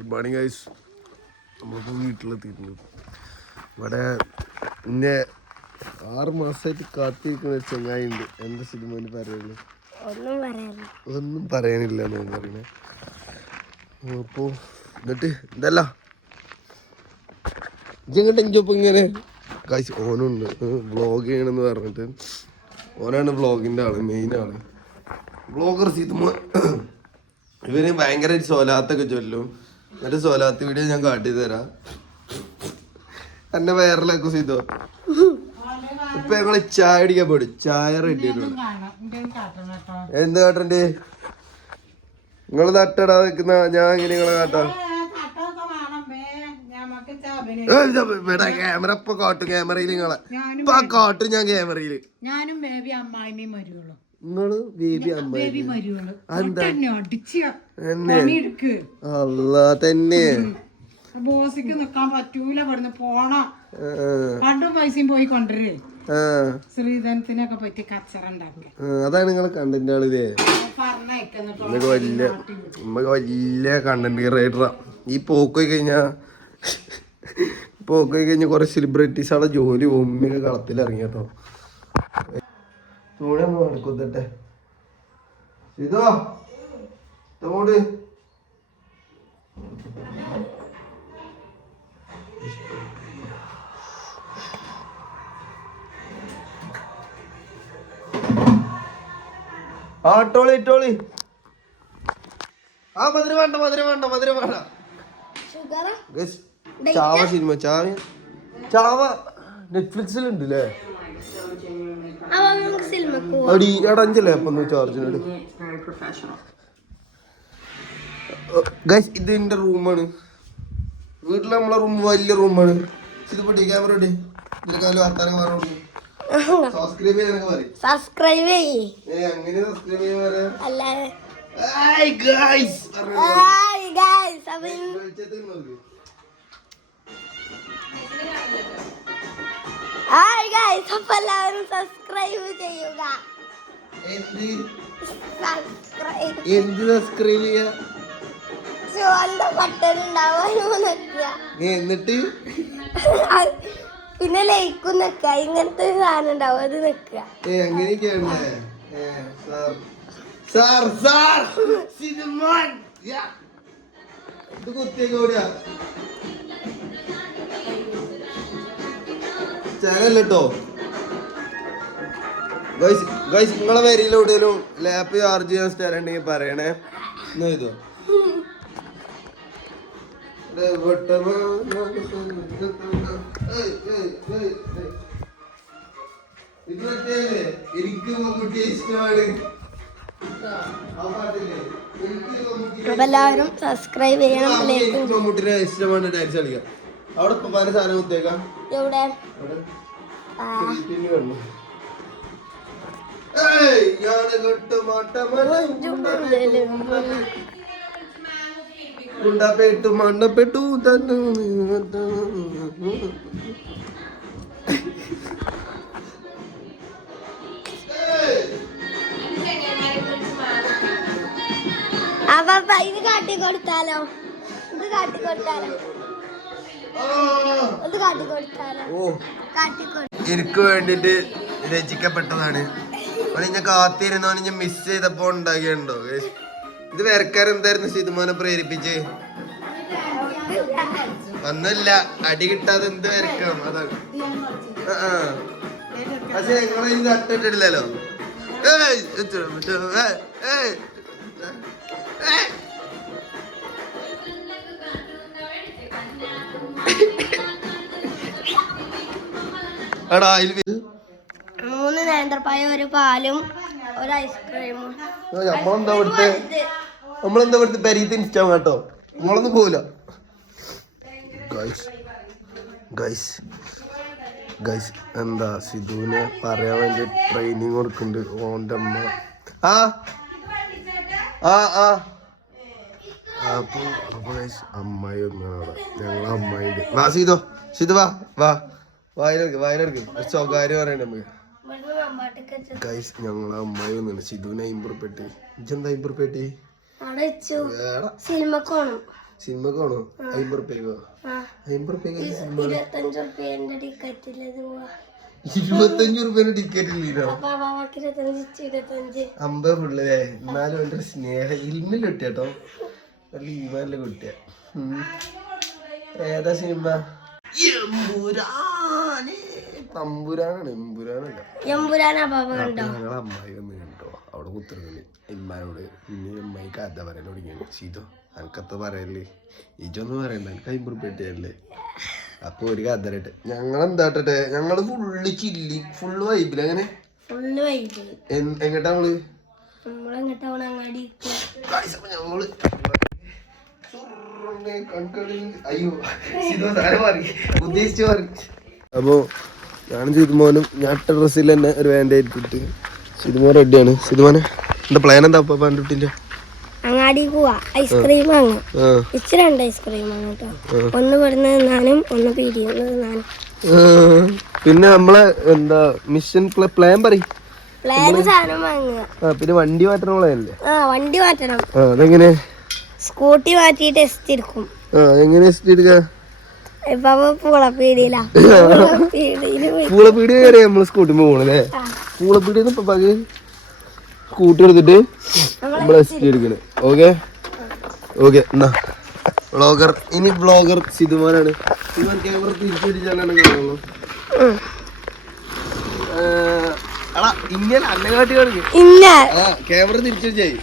Good morning guys. നമ്മളിപ്പോൾ വീട്ടിലെത്തിയിട്ടുണ്ട്. ഇവിടെ പിന്നെ 6 മാസമായിട്ട് കാത്തിരിക്കുന്ന ഒരു ചങ്ങായി ഉണ്ട്. എന്താ സിനിമയിൽ പറയുള്ളൂ? ഒന്നും പറയാനില്ല എന്ന് പറയണേ. അപ്പോൾ എന്നിട്ട് എന്തല്ല ഇങ്ങോട്ട് എനിക്കിപ്പോൾ ഇങ്ങനെ ഗൈസ് ഓനുണ്ട് വ്ളോഗ് ചെയ്യണമെന്ന് പറഞ്ഞിട്ട്. ഓനാണ് വ്ളോഗിൻ്റെ ആള്, മെയിൻ ആള്, വ്ളോഗർ സിനിമ. ഇവര് ഭയങ്കര സോലാത്തൊക്കെ ചൊല്ലും. എന്നിട്ട് സോലാത്ത് വീഡിയോ ഞാൻ കാട്ടി തരാം. എന്നെ വൈറലാക്കും ചെയ്തോ. ഇപ്പൊ ഞങ്ങള് ചായ അടിക്കാൻ പോയി. ചായ റെഡി എന്ത് കാട്ടണ്ടേ? നിങ്ങള് തട്ടടാ നിക്കുന്ന ഞാൻ എങ്ങനെ നിങ്ങളെ കാട്ടാ? ക്യാമറ ഇപ്പൊ കാട്ടും. ക്യാമറയിൽ നിങ്ങളെ ഇപ്പൊ കാട്ടും ഞാൻ ക്യാമറയില്. ഞാനും ബേബി അമ്മായിമ്മയും വരുള്ളൂ. നിങ്ങള് ബേബി അമ്മായി തന്നെ ബോസിക്ക് നിക്കാൻ പറ്റൂല. ഇവിടുന്ന് പോണം. പണ്ടും പൈസയും പോയി കൊണ്ടുവരേ. ശ്രീധനത്തിനൊക്കെ പറ്റി കച്ചറ ഉണ്ടാക്കുക. അതാണ് നിങ്ങളെ കണ്ടന്റ് ആളിതേ. വലിയ കണ്ടന്റ് ക്രിയേറ്ററാ. ഈ പോക്ക് കഴിഞ്ഞാ കുറെ സെലിബ്രിറ്റീസ് അവിടെ ജോലി ഒമ്മിയൊക്കെ കളത്തിൽ ഇറങ്ങിട്ടോ. തുണി ഒന്ന് നടക്കുത്തട്ടെ ഇതോ തോട്. ആട്ടോളി ഇട്ടോളി. ആ മധുര വേണ്ട. ചാവ സിനിമ ചാവ നെറ്റ്ഫ്ലിക്സിലുണ്ട് അല്ലേ? അടഞ്ചല്ലേ അപ്പൊ ചാർജിനോട്. ഇത് എന്റെ റൂമാണ്. വീട്ടില് നമ്മളെ റൂം വലിയ റൂമാണ്. ഇത് പൊട്ടി ക്യാമറ ഇട്ട് ഇതിനെക്കാളും വർത്താനം പറഞ്ഞു. സബ്സ്ക്രൈബ് ചെയ്യാനൊക്കെ പറയും. സബ്സ്ക്രൈബ് ചെയ്യ്. അങ്ങനെ സബ്സ്ക്രൈബ് ചെയ്യാൻ പറയാം. അല്ലാതെ അപ്പൊ എല്ലാവരും സബ്സ്ക്രൈബ് ചെയ്യുക. എന്ത് സബ്സ്ക്രൈബ് ചെയ്യാ? ചുവന്ന ബട്ടൺ ഉണ്ടാവും. എന്നിട്ട് പിന്നെ ലൈക്കും നിക്ക. ഇങ്ങനത്തെ ഒരു സാധനം ഉണ്ടാവും, അത് നിക്ക. അങ്ങനെയൊക്കെയാണ്. ഇത് കുത്തിയൊക്കെ ഓടിയാ ചാനല്ലോ. ഗൈസ് നിങ്ങളെ പേരിൽ എവിടെയെങ്കിലും ലാപ്പ് ചാർജ് ചെയ്യാൻ സ്ഥലം ഉണ്ടെങ്കിൽ പറയണേ. എന്നാ ഇതോ എനിക്ക് മമ്മൂട്ടിയെ ഇഷ്ടമാണ്. എല്ലാവരും സബ്സ്ക്രൈബ് ചെയ്യണം. മമ്മൂട്ടിനെ ഇഷ്ടമാണ് ഡാൻസ് കളിക്കാം. അവിടെ ഇപ്പൊ പല സാധനം കുത്തേക്കാം. എവിടെ മണ്ണപ്പെട്ടു തന്നെ. അപ്പൊ ഇത് കാട്ടിക്കൊടുത്താലോ? എനിക്ക് വേണ്ടിട്ട് രചിക്കപ്പെട്ടതാണ്. ഞാൻ കാത്തിരുന്നോ ഞാൻ മിസ് ചെയ്തപ്പോ ഉണ്ടാക്കിയുണ്ടോ? ഇത് വരക്കാർ എന്തായിരുന്നു സിനിമനെ പ്രേരിപ്പിച്ച്? ഒന്നല്ല അടി കിട്ടാതെ എന്ത് വരക്കാം അതാണ്. പക്ഷെ ഞങ്ങളതിന് തട്ടിട്ടില്ലല്ലോ. മൂന്ന് നേന്ത്രപ്പായ, ഒരു പാലും, ഒരു ഐസ്ക്രീമും. നമ്മളെന്താ ഇവിടുത്തെ പെരീത്ത് ഇൻസ്റ്റാ കേട്ടോ. നമ്മളൊന്നും പോവില്ല. ഗൈസ് എന്താ സിധുവിനെ പറയാൻ വേണ്ടി ട്രെയിനിങ് കൊടുക്കുന്നുണ്ട് ഓൻ്റെ അമ്മ. അപ്പൊ ഗൈസ് അമ്മായി ഒന്നാണ്. ഞങ്ങളെ അമ്മായിണ്ട്. വാ സിധു വാ വയലെടുക്കും. സ്വകാര്യം പറയണ്ട നമുക്ക്. ഗൈസ് ഞങ്ങളെ അമ്മായി ഒന്നാണ്. സിധുവിനെ 50 ഉറുപ്പിക. ഇജെന്താ 50 ഉറുപ്പിക? സിനിമക്ക് ആണോ? 50 റുപ്യക്കോ? 50 റുപ്യക്ക് സിനിമ? 25 റുപ്യന്റെ ടിക്കറ്റില് 25 റുപ്യന്റെ ടിക്കറ്റ് ഇല്ലല്ലോ. 50 ഫുള്ളല്ലേ? എന്നാലും എന്റെ സ്നേഹം ഇൽമിൽ കിട്ടിയാട്ടോ, നല്ല ഈമാനില് കിട്ടിയ. ഏതാ സിനിമ? തമ്പുരാനാണ്, എമ്പുരാനല്ല. ഞങ്ങളെ അമ്മായി വന്ന് കണ്ടോ അവിടെ കുത്തിറങ്ങി ഇമ്മാനോട്. ഇനി അമ്മായി കഥ പറയൽ തുടങ്ങിയാണ്. ചെയ്തോ എനിക്കത്ത് പറയല്ലേ, ഇജൊന്നും പറയണ്ട, എനിക്ക് 50 റുപ്യ കിട്ടിയല്ലേ. അപ്പൊ ഒരു കഥ പറയട്ടെ. ഞങ്ങളെന്താട്ടെ, ഞങ്ങള് ഫുള്ള് ചില്ലി, ഫുള്ള് വൈബില്. അങ്ങനെ എങ്ങട്ടാ നമ്മള്? ഞങ്ങള് അയ്യോ ഉദ്ദേശിച്ചു മാറി. അപ്പൊ ഞാനും സിതുമോനും ഞാൻ ഇട്ട ഡ്രസ്സിൽ തന്നെ ഒരു വേണ്ട ഇട്ടിട്ട് സിതുമോൻ റെഡിയാണ്. സിതുമോനെ എന്റെ പ്ലാൻ എന്താ പണ്ടിട്ടില്ല? അങ്ങാടി പോവാ, ഐസ്ക്രീം വാങ്ങാം. ഇച്ചിരി 2 ഐസ്ക്രീം വാങ്ങാം കേട്ടോ. ഒന്ന് ഇവിടുന്ന് തിന്നാനും ഒന്ന് പീടിയെന്ന് തിന്നാനും. പിന്നെ നമ്മളെ എന്താ മിഷൻ പ്ലാൻ പറയും. സാധനം വാങ്ങുക. പിന്നെ വണ്ടി മാറ്റണം പ്ലാനല്ലേ? വണ്ടി മാറ്റണം. അതെങ്ങനെ? സ്കൂട്ടി മാറ്റി ടെസ്റ്റ് എടുക്കും. എങ്ങനെ ടെസ്റ്റ് എടുക്ക? പൂളപ്പീടിയില പൂളപ്പീടി വരെ നമ്മള് സ്കൂട്ടി പോകണല്ലേ? പൂളപ്പീടിന്ന് ഇപ്പൊ സ്കൂട്ടി എടുത്തിട്ട് നമ്മള് ടെസ്റ്റ് എടുക്കണേ. Okay okay. എന്നാ വ്ളോഗർ, ഇനി വ്ളോഗർ സിതുമോനാണ്. സിതുമോൻ ക്യാമറ തിരിച്ചു പിടിച്ചാലാണ് കാണുള്ളൂ. ഇങ്ങനെ അന്നകാട്ടി കാണിക്കും. ക്യാമറ തിരിച്ചു പിടിച്ചായി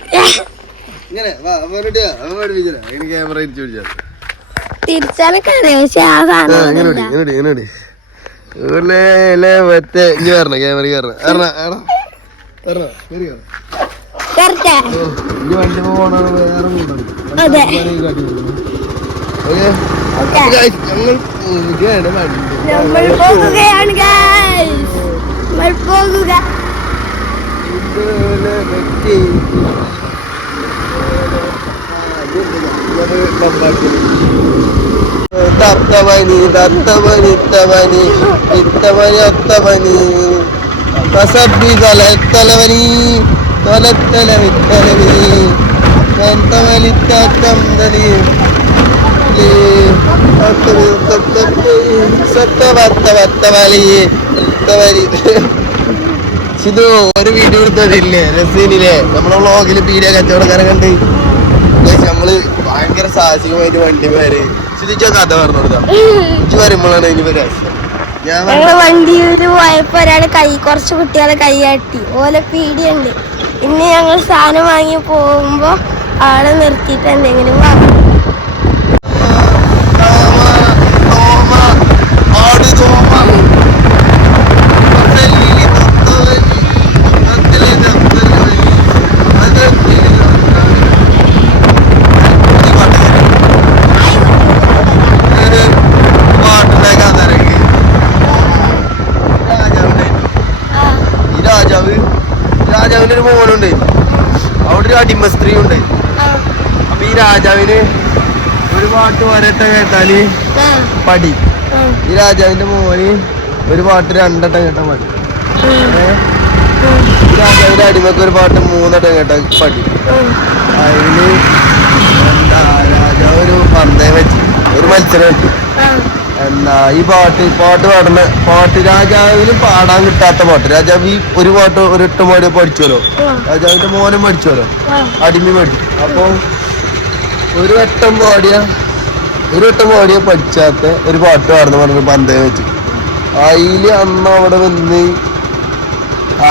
ഇങ്ങനെ ക്യാമറ തിരിച്ചു പിടിച്ചാൽ തിരിച്ചാലൊക്കെ അറിയാം. പക്ഷെ ആ സാധനം മറ്റേ ഇനി വരണ ക്യാമറ ഇനി വണ്ടി പോണ വേറെ നമ്മൾ പോകുകയാണ്. പോകുക തത്തവനി തത്തവനി ഇത്തവനി ഇത്തവനി അത്തവനി കസബി തലത്തലവനി തൊലത്തല വിത്തലവി തന്തവലിത്തന്തലി ഇത് ഒരു വീഡിയോ എടുത്തതില്ലേ രസീനില്ലേ നമ്മളെ വ്ളോഗില് പീഡിയ കച്ചവടക്കാരെ കണ്ട് നമ്മള് ഭയങ്കര സാഹസികമായിട്ട് വണ്ടി പേര് ചിരിച്ച കഥ പറഞ്ഞു കൊടുക്കാം. വരുമ്പോഴാണ് ഇനി വണ്ടിയിൽ പോയപ്പോ ഒരാള് കുറച്ച് കുട്ടികളെ കൈയാട്ടി ഓലെ പീടിയുണ്ട്. ഇനി ഞങ്ങൾ സാധനം വാങ്ങി പോകുമ്പോ ആളെ നിർത്തിയിട്ട് എന്തെങ്കിലും വാങ്ങും. രാജാവിനൊരു മോനുണ്ട്, അവിടെ ഒരു അടിമ സ്ത്രീ ഉണ്ട്. അപ്പൊ ഈ രാജാവിന് ഒരു പാട്ട് ഒരട്ടം കേട്ടാല് പടി. ഈ രാജാവിന്റെ മോന് ഒരു പാട്ട് 2 വട്ടം കേട്ടാ മതി. ഈ രാജാവിന്റെ അടിമക്ക് ഒരു പാട്ട് 3 വട്ടം കേട്ടാ പടി. അതില് എന്താ രാജാവ് ഒരു പന്തയം വെച്ച് ഒരു മത്സരം വെച്ചു. എന്താ ഈ പാട്ട് രാജാവിന് പാടാൻ കിട്ടാത്ത പാട്ട്. രാജാവ് ഈ ഒരു പാട്ട് ഒരു 8 പാടിയ പഠിച്ചോലോ, രാജാവിന്റെ മോനും പഠിച്ചോലോ, അടിമ പഠിച്ചു. അപ്പൊ ഒരു വട്ടം പാടിയ പഠിച്ചാത്ത ഒരു പാട്ട് പാടുന്ന പറഞ്ഞു പന്തയം വെച്ച്. അതില് അന്ന് അവിടെ വന്ന്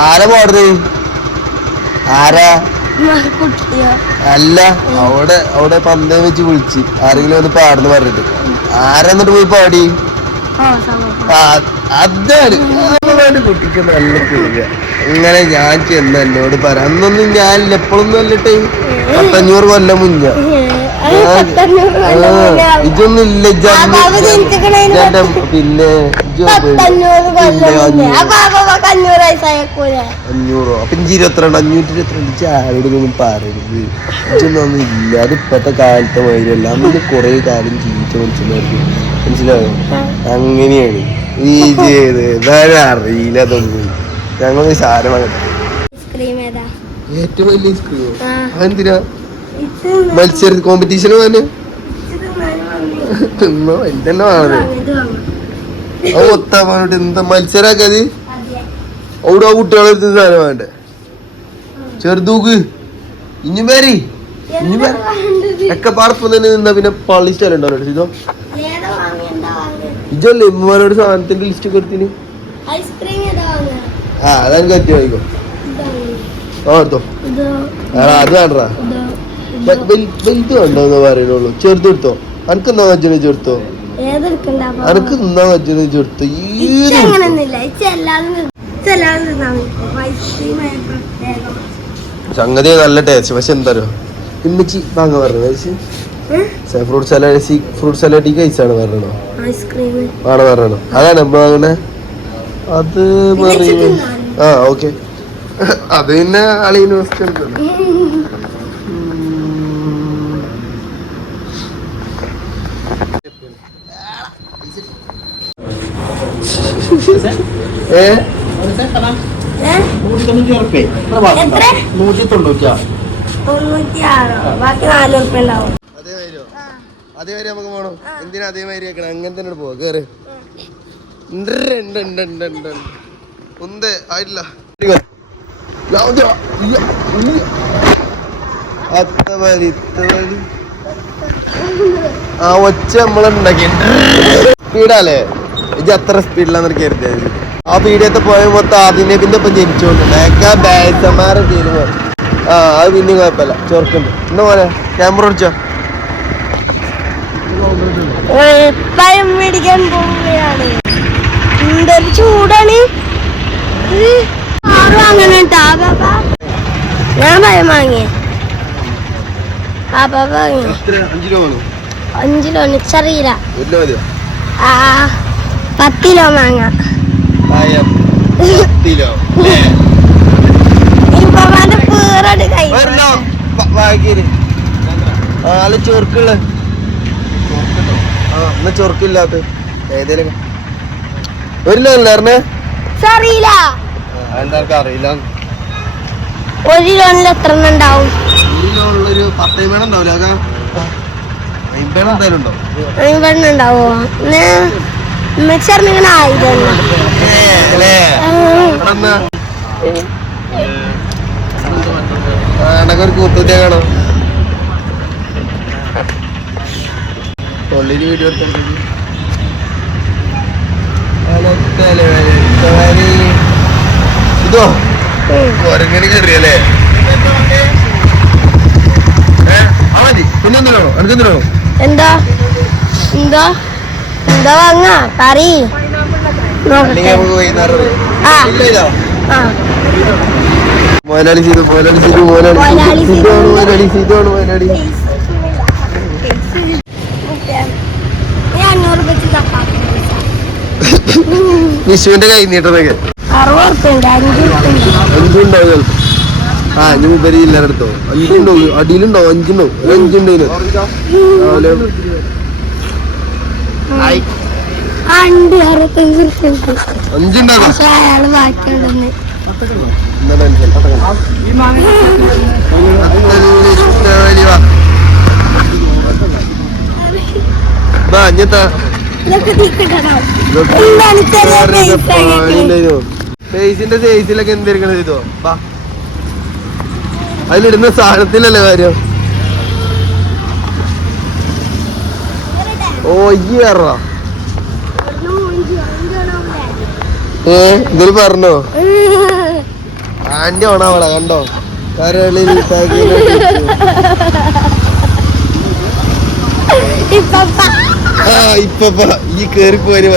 ആരാ പാടുന്നത്? ആരാ? അല്ല, അവിടെ പന്തയം വെച്ച് വിളിച്ച് ആരെങ്കിലും ഒന്ന് പാടുന്നു പറഞ്ഞിട്ട് ആരെന്നിട്ട് പോയി പാടി. അതാണ് കുട്ടിക്ക് നല്ല പേര്. അങ്ങനെ ഞാൻ ചെന്ന് എന്നോട് പറ, അന്നൊന്നും ഞാനില്ല, എപ്പോഴൊന്നും അല്ലട്ടെ, 500 കൊല്ലം മുന്നേ. ഇതൊന്നും ഇല്ല. പിന്നെ 500 അപ്പൊ 522 ചാരോടൊന്നും പറയരുത്. ഇതൊന്നും ഇല്ല. അത് ഇപ്പത്തെ കാലത്തെ മാതിരിയല്ല. അന്ന് കുറെ കാലം ജീവിച്ച മനുഷ്യന്മാർക്ക് മനസ്സിലായോ? അങ്ങനെയാണ് ഈ ചെയ്ത് അറിയില്ല. അതൊന്നും ഞങ്ങൾ സാരമാണ്. ഏറ്റവും വലിയ സ്ക്രീൻ എന്തിനാ? മത്സര കോമ്പറ്റീഷന് പോകാന് തിന്നോ എന്തെന്നെ വേണത് അത് ഒത്താൻ വേണ്ടിട്ട് എന്താ മത്സരാക്കത് അവിടെ ആ കുട്ടികളെ സാധനം വേണ്ടേ ചെറുതൂക്ക് ഇനി പേര് ഒക്കെ പാടപ്പം തന്നെ നിന്നാ പിന്നെ പള്ളി സ്ഥലം ഉണ്ടാവല്ലോ ഇതോ ഇതല്ലേ ഇമ്മമാരോട് സാധനത്തിന്റെ ലിസ്റ്റ് ഒക്കെ എടുത്തിന് ആ അതെനിക്ക് പറ്റി വായിക്കോ ആ എടുത്തോ അത് വേണ്ടാ വലുത് വേണ്ടോന്ന് പറയുന്നുള്ളൂ ചെറുതെടുത്തോ അനക്ക് എന്നാ വജ്ജനെ ചെറുത്തോ അനക്ക് എന്നാ വജ്ജനെ ചെറുത്തോ സംഗതി നല്ല ടേസ്റ്റ് പക്ഷെ എന്താ ഇമ്മച്ചി വാങ്ങ പറഞ്ഞു ഫ്രൂട്ട് സലാഡ് കഴിച്ചാണ് പറഞ്ഞോ ആണ് പറഞ്ഞോ അതാണ് അമ്മ വാങ്ങണേ അത് ആ ഓക്കെ അത് പിന്നെ അളിയന് അതേമാതിരി നമുക്ക് പോണോ എന്തിനാ അതേമാതിരി വെക്കണം അങ്ങനെ തന്നെ പോവാ കേറ് ഉണ്ട് ആയിട്ടില്ല ആ ഒച്ച നമ്മളുണ്ടാക്കി സ്പീഡാല്ലേ ഇത് അത്ര സ്പീഡിലാന്ന് കരുതിയത് ആ പീഡിയത്തെ പോയ മൊത്തം ആദിനബിന്റെ ഒപ്പം ജനിച്ചോണ്ട് ബാസമാരെ തീരുമാ ആ അത് പിന്നെ കുഴപ്പമില്ല ചോർക്കുണ്ട് എന്നാ പോലെ ക്യാമറ ഓടിച്ചോ പഴം മേടിക്കാൻ പോവുകയാണ് എന്തൊരു ചൂടാണ് വാങ്ങണ ഞാൻ പഴം വാങ്ങിയ ആ പാപ്പ വാങ്ങിയ 5 കിലോ നിച്ചറിയില്ല 10 കിലോ വാങ്ങാം പേറോട് കൈ ചൊറുക്കുള്ള ചൊറുക്കില്ലാത്ത ഏതേലും അറിയില്ല എന്താ അറിയില്ല 1 കിലോണിൽ എത്ര ഉണ്ടാവും 10 വേണം ഉണ്ടാവില്ല എന്തായാലും ഉണ്ടാവോ മിക്സറിനിങ്ങനെ ഒരു കൂത്തൂറ്റേ കാണോ തൊള്ളില് വീഡിയോ ഇതോ കൊരങ്ങനെ കയറിയല്ലേ മതി പിന്നെ എന്തിനാണോ എനിക്കെന്തിനാണോ എന്താ എന്താ എന്താ വാങ്ങ കറി മുതലാളി ചെയ്തു മുതലാളി ചെയ്തു മുതലാളി ചെയ്തോണ് മുതലാളി വിഷുവിന്റെ കൈ നീട്ടതൊക്കെ 5 ഉണ്ടാവും ആ ഇനി മുമ്പരി ഇല്ലാടത്തോ 5 ഉണ്ടാവും അടിയിലുണ്ടാവും 5 ഉണ്ടാവും 5 ഉണ്ടായിന് ഫേസിന്റെ സൈസിലൊക്കെ എന്തായിരിക്കണം ഇതോ അതിലിടുന്ന സാധനത്തിലല്ലേ കാര്യം ഓ ഈ കയറാ ഇതിൽ പറഞ്ഞോ ആന്റി ഓണാവളാ കണ്ടോ ഇപ്പ ഈ കേറി പോരി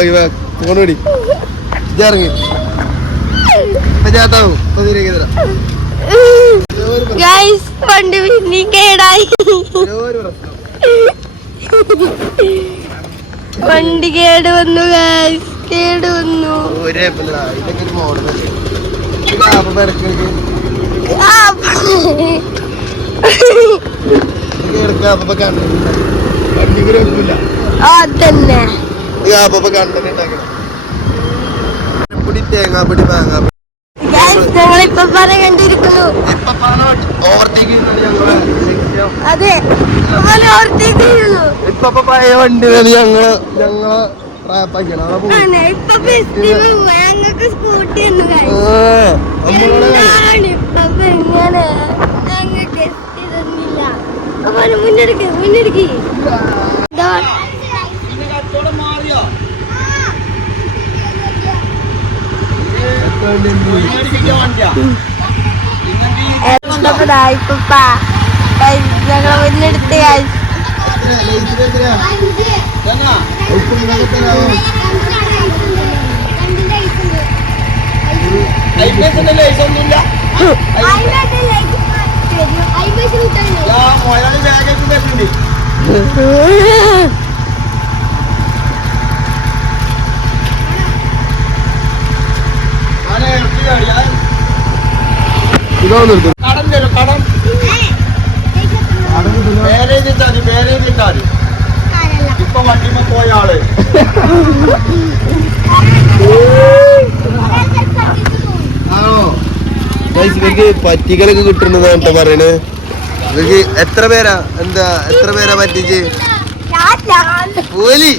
ഫോണോടി ഇറങ്ങി ചേട്ടാവും വണ്ടി കേട് വന്നു കേട് വന്നു ഇതൊക്കെ ഒരു മോഡലല്ലേ അതന്നെ തേങ്ങാപ്പൊടി മാങ്ങാപ്പൊടി ഞങ്ങളിപ്പോ കണ്ടിരിക്കുന്നു. അതെ ഇപ്പൊ പഴയ വണ്ടി ഞങ്ങള് റാപ്പാക്കിയാണ് ഞങ്ങൾക്ക് സ്കൂട്ടി മുന്നെടുക്ക് മുന്നെടുക്ക് ഞങ്ങളെ മുന്നെടുത്ത് ഇപ്പൊ വണ്ടിമ പോയ ആള് ആണോ ഇവർക്ക് പറ്റികളൊക്കെ കിട്ടുന്നതാ പറയണേ. ഇവർക്ക് എത്ര പേരാ പറ്റിച്ച് പോലി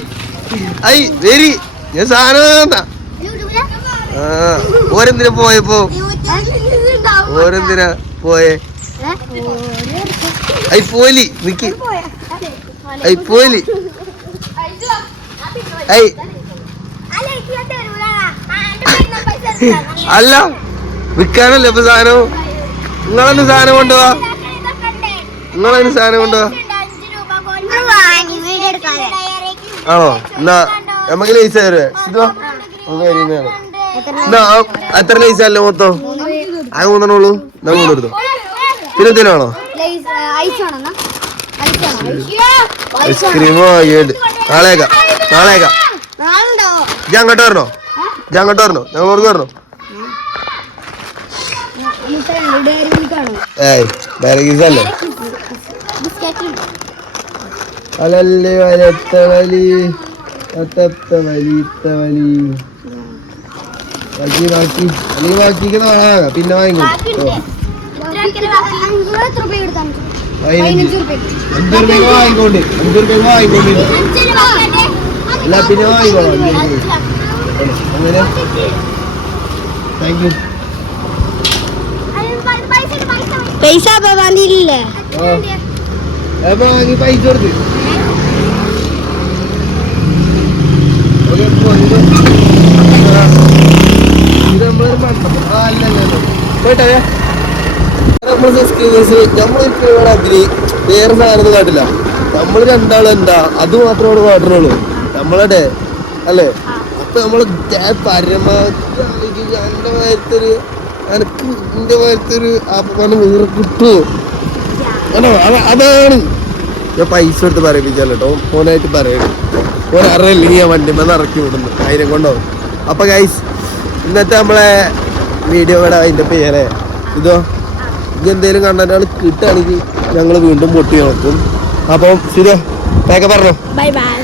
ഐ വരി ഞാൻ സാധനം ഓരെന്തിനാ പോയപ്പോ ഓരെന്തിനാ പോയേ ഐ പോലി നിക്ക് ഐ പോലി ഐ അല്ല വിൽക്കാനല്ലേ ഇപ്പൊ സാധനം. നിങ്ങളെന്ന് സാധനം കൊണ്ടുപോവാ ആണോ? എന്നാ നമുക്ക് ലൈസ് തരുവേ എന്നാ എത്ര ലൈസ് അല്ലേ മൊത്തം? അത് മൂന്നെണ്ണുള്ളൂ. എന്നാ മൂന്നെടുത്തോ. പിന്നെ എന്തിനാണോ ഐസ്ക്രീമോ നാളേക്കാം ഞാൻ അങ്ങോട്ട് വരണോ ഞങ്ങളോട് വരണോ? ഏയ് ബാരഗീസല്ലേ അലല്ലേ വലത്ത വലി അത്തത്ത വലിത്ത വലി ബാക്കി അല്ലെങ്കിൽ ബാക്കിക്ക് പിന്നെ വാങ്ങിക്കോ. 5 രൂപ വാങ്ങിക്കോണ്ട് 5 രൂപ വാങ്ങിക്കോണ്ട് അല്ല പിന്നെ വാങ്ങിക്കോളാം അങ്ങനെ. Thank you. പൈസ വന്നില്ലേ വാങ്ങി പൈസ കൊടുത്ത് പോയിട്ടേ നമ്മള് വേറെ സാധനം കാട്ടില്ല. നമ്മള് രണ്ടാളും എന്താ അത് മാത്രം അവിടെ കാട്ടണുള്ളൂ നമ്മളെ അല്ലേ. അപ്പൊ നമ്മള് പരമാവധി എന്റെ കാര്യത്തൊരു എനക്ക് എന്റെ കാര്യത്തൊരു ആപ്പാണ് വേറെ കിട്ടുമോ അതാണ് ഞാൻ പൈസ എടുത്ത് പറയിപ്പിക്കാല്ലോ കേട്ടോ. ഫോനായിട്ട് പറയണേ ഓൻ അറിയില്ലെങ്കിൽ ഞാൻ വണ്ടിമെന്ന് ഇറക്കി വിടുന്നു 1000 കൊണ്ടാവും. അപ്പൊ ഗൈസ് ഇന്നത്തെ നമ്മളെ വീഡിയോ കൂടെ അതിൻ്റെ പേരെ ഇതോ ഇതെന്തേലും കണ്ടാൽ കിട്ടുകയാണെങ്കിൽ ഞങ്ങൾ വീണ്ടും പൊട്ടി നോക്കും. അപ്പം ശരിയോ പേക്കെ പറഞ്ഞോ. Bye bye.